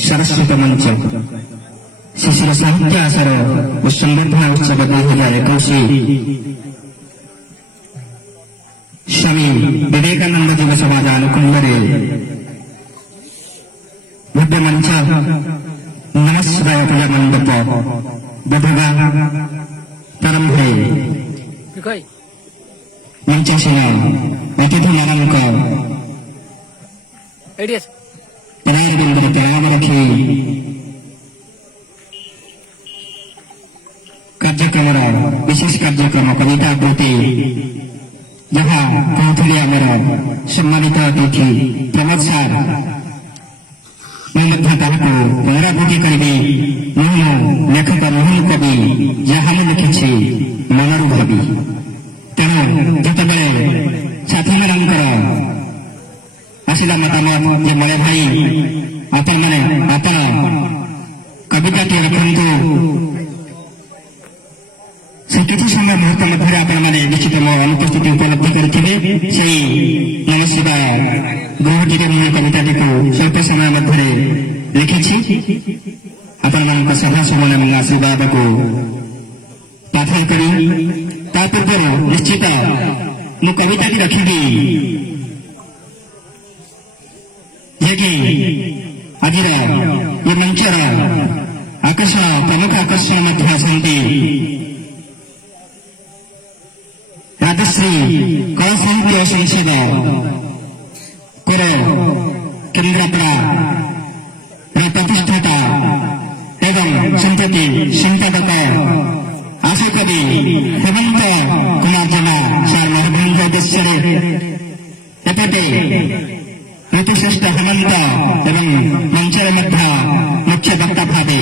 सरस्वत मंच शिशिर साहित्य आसर और संवर्धना उत्सव 2021 स्वामी विवेकानंद युव समाज अनुकुंभ भव्य मंच नमस्कार पूजा मंडप बुधगा प्रारंभ मंचासीन अतिथि मान बिंदु प्रणाम रखी कार्यक्रम विशेष कार्यक्रम कविता आकृति जहाँ कहते आमर सम्मानित अतिथि प्रमोद सार मैं पुनरावृत्ति करी मोहन लेखक मोहन कवि जहाँ लिखी मनरू भावी तेणु जिते साथी मानकर आसला मतामत जे बड़े भाई आपण मैंने आप कविता लिखु से किसी समय मुहूर्त मध्य आपण मैंने निश्चित मो अनुपस्थिति उपलब्धि करेंगे से नम शिवाय गृहटी मैं कविताटी को स्वल्प समय मध्य लिखी आपण मान सभा समय आशीर्वाद को प्रार्थना करी पूर्व निश्चित मु कविताटी रखी जे आज ये मंचर आकर्षण प्रमुख आकर्षण मध्य आसती राजश्री कला साहित्य संसद कोर केन्द्रापड़ा प्रतिष्ठाता एवं संप्रति संपादक आशुकवि हेमंत कुमार जेना सार मयूरभंज उद्देश्य एपटे ऋतुश्रेष्ठ हेमंत एवं मंचर मध्य मुख्य वक्ता भावे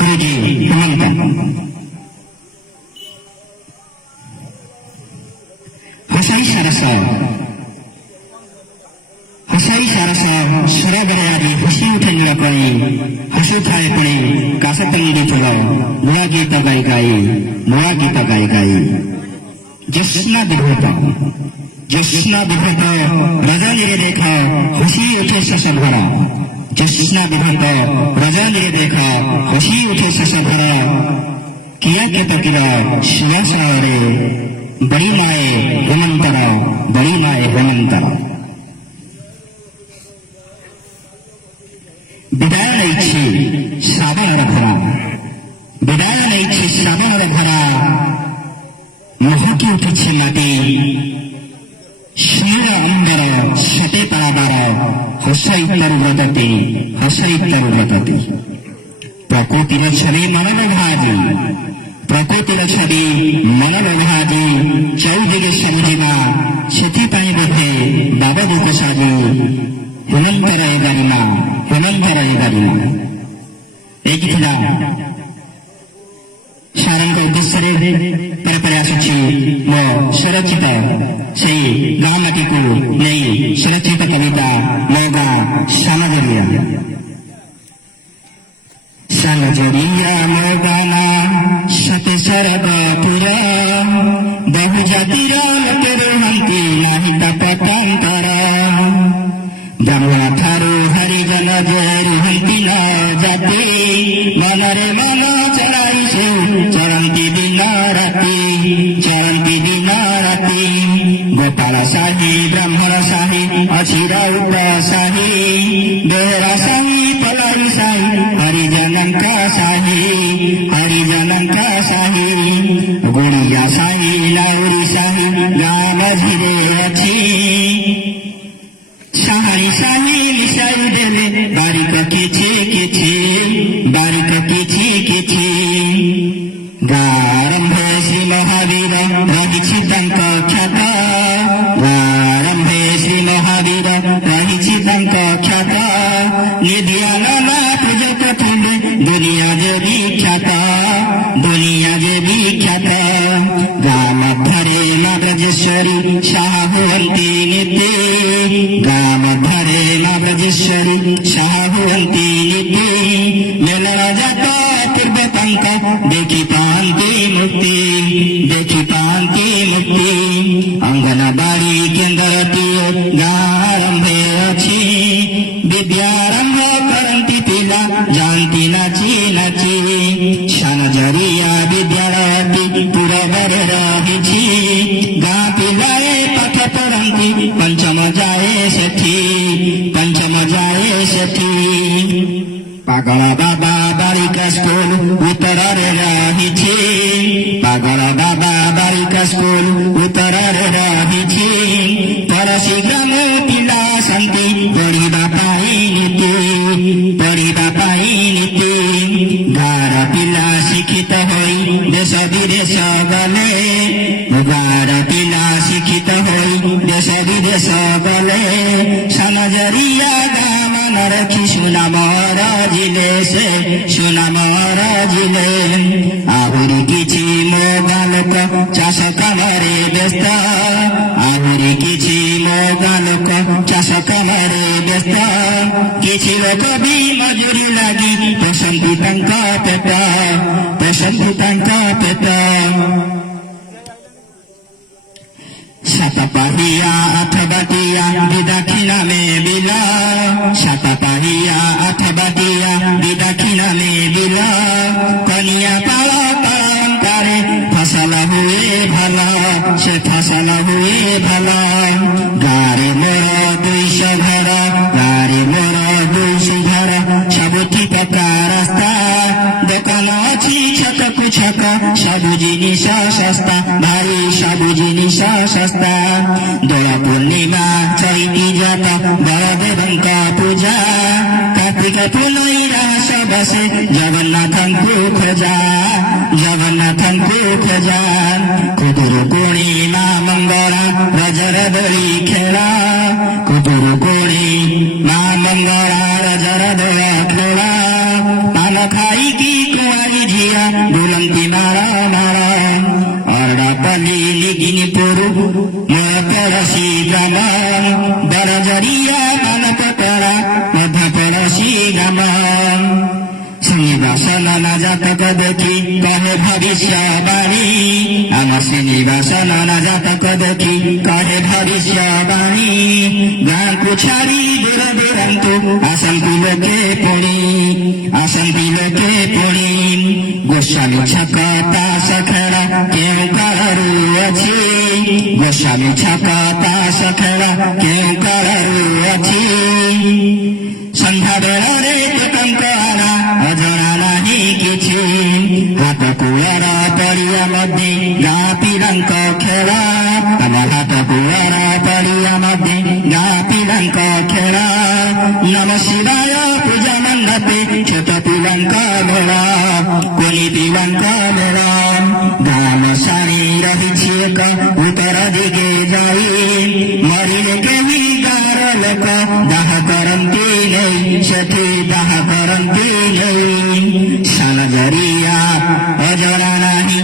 गुरुजी हेमंत हसाई सारस सरबरारी हसी उठे नीलकणी हसु थाए पुणे कासतंगी फुल नूआ गीत गाई गाई ज्योत्स्ना विभूत रजनी देख हसी उठे शश भरा ज्योत्स्ना विभूत रजनी देख हसी उठे शश भरा किया के तकिल सुवास बड़ी माए हेमंतर विदाय नहीं श्रावण भरा महकी उठी माटी क्षीर अंबर सटे पाराबार हसईतर व्रतती प्रकृतिर छवि मनोभाजी चौदिगे समझा से बोधे बाबू को साजू हेमंतर गारिमा ये गीतटा सार उद्देश्य पर आसुची मो सुरक्षित से गाँ माटी को नहीं सुरक्षित कविता मो गाँ सानजरिया मो गाना सत शरद पुरा बहु जातिर लोके रुहंती नाही पतांतर ब्राह्मण थारू हरिजन जे रुहंती न जाते मनरे मन चलाई से चरंती दिन राति गोपाल शाही ब्राह्मण शाही अचिराउत शाही बेहरा शाही पलाई शाही हरिजन का शाही गुड़िया शाही लाउरी शाही गाम झिरे अच्छी शाही मिसाई देले बारिक किछि गारंभे श्री महावीर रहिछि तांक ख्यात ख्यात निधियानना पूजक थिले दुनिया जे विख्यात गाम धरे मा ब्रजेश्वरी शाह हुवन्ति नित्ये गाम धरे मा ब्रजेश्वरी शाह हुवन्ति नित्ये मेलन जात पूर्वतंक देखि पान्ति मुक्ति अंगनबाड़ी केन्द्रती गारंभे अच्छी विद्यारंभ ଥାଏ ସେଠି ପାଗଳ ବାବା ବାଳିକା ସ୍କୁଲ ଉତ୍ତରରେ ରହିଛି ପାଗଳ ବାବା ବାଳିକା ସ୍କୁଲ ଉତ୍ତରରେ ରହିଛି ପଡ଼ୋଶୀ ଗ୍ରାମ ପିଲା ଶାନ୍ତି ପଢିବା ପାଇଁ ନୀତି ଗାଁର ପିଲା ଶିକ୍ଷିତ ହୋଇ ଦେଶ ବିଦେଶ ଗଲେ ଗାଁର ପିଲା ଶିକ୍ଷିତ ହୋଇ ଦେଶ ବିଦେଶ ଗଲେ ସମାଜରିଆ ଗାଁ ମାନ ରଖି ସୁନାମ ରଜିଲେ ଆହୁରି କିଛି ମୋ ଗାଁ ଲୋକ ଚାଷ କାମରେ ବ୍ୟସ୍ତ ଆହୁରି କିଛି ମୋ ଗାଁ ଲୋକ ଚାଷ କାମରେ ବ୍ୟସ୍ତ କିଛି ଲୋକ ବି ମଜୁରୀ ଲାଗି ପୋଷନ୍ତି ତାଙ୍କ ପେଟ ସାତ ପାହିଆ ଆଠ ବାଟିଆ ବିଦାକ୍ଷିଣା ମେ ବିଲ ସାତ ପାହିଆ ଆଠ ବାଟିଆ ବିଦାକ୍ଷିଣା ମେ ବିଲ କନିଆ ପାଳ ପାଳଙ୍କାରେ ଫସଲ ହୁଏ ଭଲ ସେ ଫସଲ ହୁଏ ଭଲ ଗାଁରେ ମୋର 200 ଘର ଗାଁରେ ମୋର 200 ଘର ସବୁଠି ପକ୍କା ରାସ୍ତା ଦୋକାନ ଅଛି ଛକକୁ ଛକ ସବୁ ଜିନିଷ ଶସ୍ତା ଭାରି ସବୁ ଜିନିଷ ଶସ୍ତା ଦୋଳ ପୂର୍ଣ୍ଣିମା ଚୈତି ଜାତ ବଳଦେବଙ୍କ ପୂଜା କାର୍ତ୍ତିକ ପୂର୍ଣ୍ଣମୀ ରାସ ବସେ ଜଗନ୍ନାଥଙ୍କୁ ଖୋଜା ଖୁଦୁରୁକୁଣି ମା ମଙ୍ଗଳା ରଜର ଦୋଳି ଖେଳ ଖୁଦୁରୁକୁଣି ମା ମଙ୍ଗଳା ରଜର ଦୋଳ ଖେଳ ପାନ ଖାଇକି କୁଆରୀ ଝିଅ ବୁଲନ୍ତି ମାଳ ଅରଡ଼ପଲ୍ଲୀ ନିଗିନିପୁର ମୋ ପଡ଼ୋଶୀ ଗ୍ରାମ ବରଜରିଆ ମାନପତଳା ମଧ୍ୟ ପଡ଼ୋଶୀ ଗ୍ରାମ ଶ୍ରୀନିବାସ ନାନା ଜାତକ ଦେଖି କହେ ଭବିଷ୍ୟବାଣୀ ଆମ ଶ୍ରୀନିବାସ ନାନା ଜାତକ ଦେଖି କହେ ଭବିଷ୍ୟବାଣୀ ଗାଁକୁ ଛାଡ଼ି ଦୂର ଦୂରାନ୍ତୁ ଆସନ୍ତି ଲୋକେ ପୁଣି ଗୋସ୍ୱାମୀ ଛକ ତାସ ଖେଳ କେଉଁ କାଳରୁ ଅଛି ଗୋସ୍ୱାମୀ ଛକ ତାସ ଖେଳ କେଉଁ କାଳରୁ ଅଛି ସନ୍ଧ୍ୟା ବେଳରେ ଟଙ୍କା ଅଜଣା ନାହିଁ କିଛି ହାତ କୁଆର ପଡ଼ିଆ ମଧ୍ୟ ଗାଁ ପିଲାଙ୍କ ଖେଳ ଆମ ହାତ କୁଆର ପଡ଼ିଆ ମଧ୍ୟ ଗାଁ ପିଲାଙ୍କ ଖେଳ ନମ ଶିବାୟ ପୂଜା ମଣ୍ଡପେ ଛୋଟ ପିଲାଙ୍କ ମେଳ କୁନି ପିଲାଙ୍କ ମେଳ ଗାଁ ମଶାଣି ରହିଛି ଏକ ଉତ୍ତର ଦିଗେ ଯାଇ ମରିଲେ କେହି ଗାଁର ଲୋକ ଦାହ କରନ୍ତି ନେଇ ସେଠି ଦାହ କରନ୍ତି ନେଇ ସାନଜରିଆ ଅଜଣା ନାହିଁ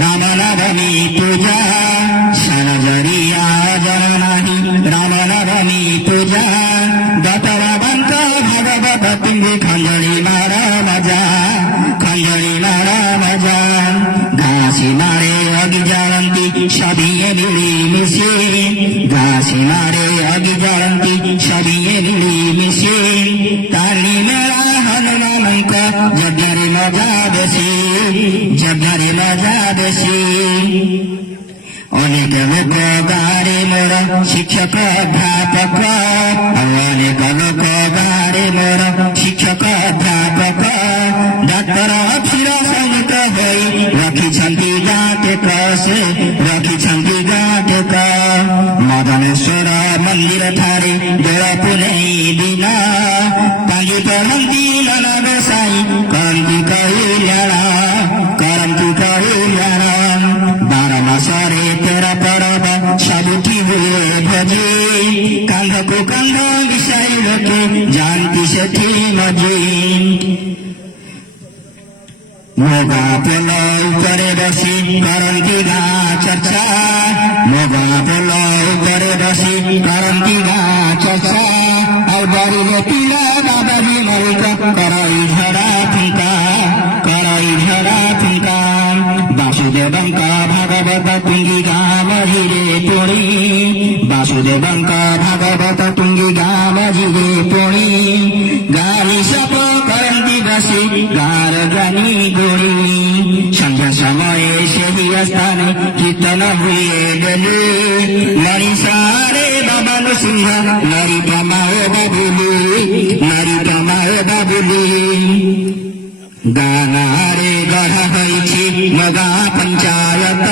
ରାମନବମୀ ପୂଜା ସାନଜରିଆ ଅଜଣା ନାହିଁ ରାମନବମୀ ପୂଜା ଦତବାବାଙ୍କ ଭାଗବତ ପିଙ୍ଗି ଖଞ୍ଜଣି ମାର ମଜା ଗାଁ ସୀମାରେ ଅଗି ଜାଳନ୍ତି ସଭିଏ ମିଳିମିଶି ଗାଁ ସୀମାରେ ଅଗି ଜାଳନ୍ତି ସଭିଏ ମିଳିମିଶି କାଲି ମେଳା ହନୁମାନଙ୍କ ଯଜ୍ଞରେ ମଜା ବେଶୀ ଅନେକ ଲୋକ ଗାଁରେ ମୋର ଶିକ୍ଷକ ଅଧ୍ୟାପକ ଅନେକ ଲୋକ ଗାଁରେ ମୋର ଶିକ୍ଷକ ଅଧ୍ୟାପକ ଡାକ୍ତର ଅଫିର ସୈନିକ ହୋଇ ରଖିଛନ୍ତି ଗାଁ ଟେକ ମଦନେଶ୍ୱର ମନ୍ଦିର ଠାରେ ଦୋଳ ପୂନେଇ ଦିନ ପାଞ୍ଜି ପଢ଼ନ୍ତି ମନ ବସାଇ କରନ୍ତି କହୁଲ୍ୟାଣ 12 ମାସରେ 13 ପରବ ସବୁଠି ହୁଏ ଭୋଜି କାନ୍ଧକୁ କାନ୍ଧ ମିଶାଇ ଲୋକେ ଯାଆନ୍ତି ସେଠି ମଜି ମୋ ଗାଁ ପୋଲ ଉପରେ ବସି କରନ୍ତି ଗାଁ ଚର୍ଚ୍ଚା ମୋ ଗାଁ ପୋଲ ଉପରେ ବସି କରନ୍ତି ଗାଁ ଚର୍ଚ୍ଚା ଆଉ ଡରିଲେ ପିଲା ବାବାଜୀ ମଳିକ କରଇ ଝରା ଫୁଙ୍କା ବାସୁଦେବଙ୍କ ଭାଗବତ ଟୁଙ୍ଗି ଗାଁ ମଝିରେ ପୁଣି ବାସୁଦେବଙ୍କ ଭାଗବତ ଟୁଙ୍ଗି ଗାଁ ମଝିରେ ପୁଣି ଗାଳି ସପ କରନ୍ତି ବସି ଗାଁର ଜ୍ଞାନୀ ଗୁଣି ସନ୍ଧ୍ୟା ସମୟରେ ସେହି ସ୍ଥାନେ କୀର୍ତ୍ତନ ହୁଏ ଡେଲି ମଣିଷରେ ବାବା ନୃସିଂହ ଲରି ପ୍ରମା ଓ ବାବୁଲି ଗାଁ ପଞ୍ଚାୟତ